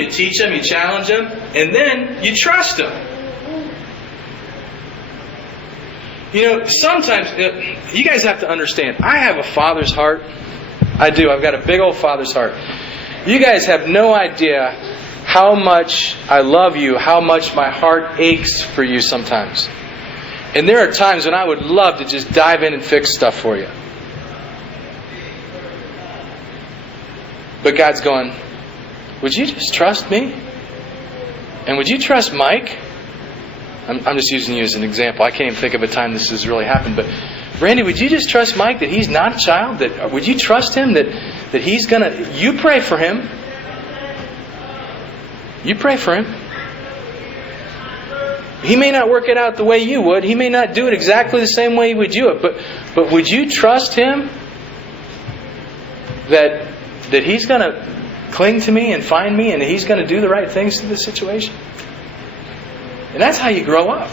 you teach them, you challenge them, and then you trust them. You know, sometimes, you guys have to understand, I have a father's heart. I do. I've got a big old father's heart. You guys have no idea how much I love you, how much my heart aches for you sometimes. And there are times when I would love to just dive in and fix stuff for you. But God's going, would you just trust me? And would you trust Mike? I'm just using you as an example. I can't even think of a time this has really happened. But Randy, would you just trust Mike that he's not a child? That would you trust him that he's going to... You pray for him. You pray for him. He may not work it out the way you would. He may not do it exactly the same way you would do it. But would you trust him that he's going to cling to me and find me and he's going to do the right things to the situation? And that's how you grow up.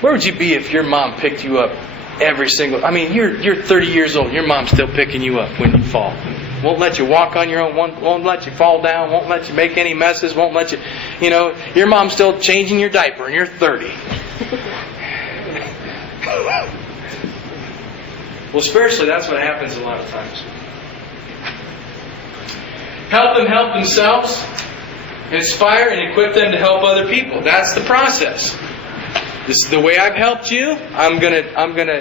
Where would you be if your mom picked you up every single... I mean, you're 30 years old. Your mom's still picking you up when you fall. Won't let you walk on your own. Won't let you fall down. Won't let you make any messes. Won't let you... You know, your mom's still changing your diaper and you're 30. Well, spiritually, that's what happens a lot of times. Help them help themselves. Inspire and equip them to help other people. That's the process. This is the way I've helped you. I'm gonna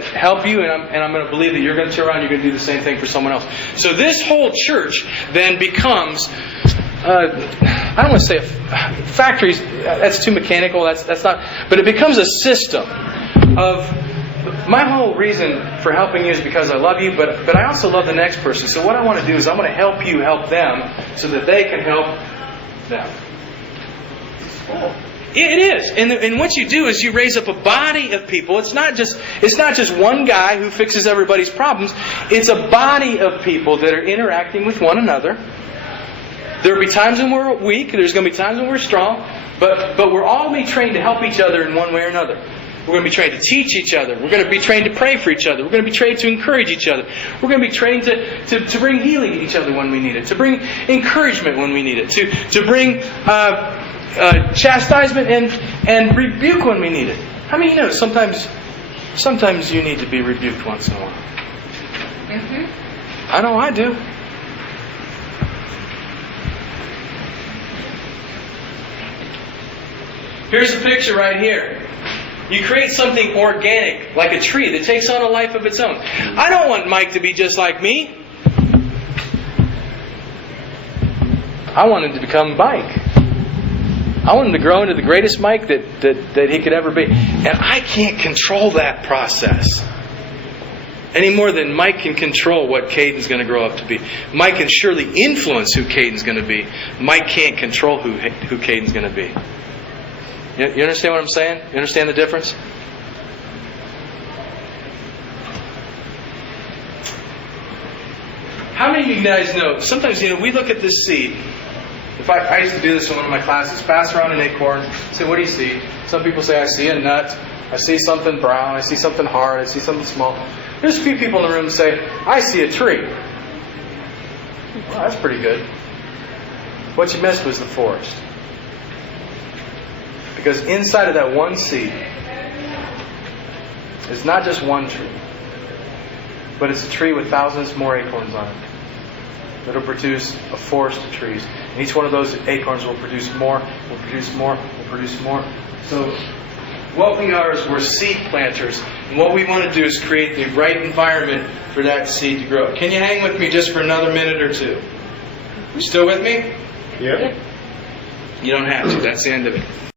help you, and I'm gonna believe that you're gonna turn around. You're gonna do the same thing for someone else. So this whole church then becomes. I don't want to say factories. That's too mechanical. That's not. But it becomes a system of. My whole reason for helping you is because I love you, but I also love the next person. So what I want to do is I'm going to help you help them so that they can help them. Cool. It is. And what you do is you raise up a body of people. It's not just one guy who fixes everybody's problems. It's a body of people that are interacting with one another. There will be times when we're weak. There's going to be times when we're strong. But we're all being trained to help each other in one way or another. We're going to be trained to teach each other. We're going to be trained to pray for each other. We're going to be trained to encourage each other. We're going to be trained to bring healing to each other when we need it. To bring encouragement when we need it. To bring chastisement and rebuke when we need it. How many know sometimes you need to be rebuked once in a while? Mm-hmm. I know I do. Here's a picture right here. You create something organic, like a tree, that takes on a life of its own. I don't want Mike to be just like me. I want him to become Mike. I want him to grow into the greatest Mike that he could ever be. And I can't control that process. Any more than Mike can control what Caden's going to grow up to be. Mike can surely influence who Caden's going to be. Mike can't control who Caden's going to be. You understand what I'm saying? You understand the difference? How many of you guys know, sometimes we look at this seed. I used to do this in one of my classes. Pass around an acorn. Say, what do you see? Some people say, I see a nut. I see something brown. I see something hard. I see something small. There's a few people in the room who say, I see a tree. Well, that's pretty good. What you missed was the forest. Because inside of that one seed is not just one tree, but it's a tree with thousands more acorns on it that will produce a forest of trees. And each one of those acorns will produce more, will produce more, will produce more. So what we are is we're seed planters. And what we want to do is create the right environment for that seed to grow. Can you hang with me just for another minute or two? You still with me? Yeah. You don't have to. That's the end of it.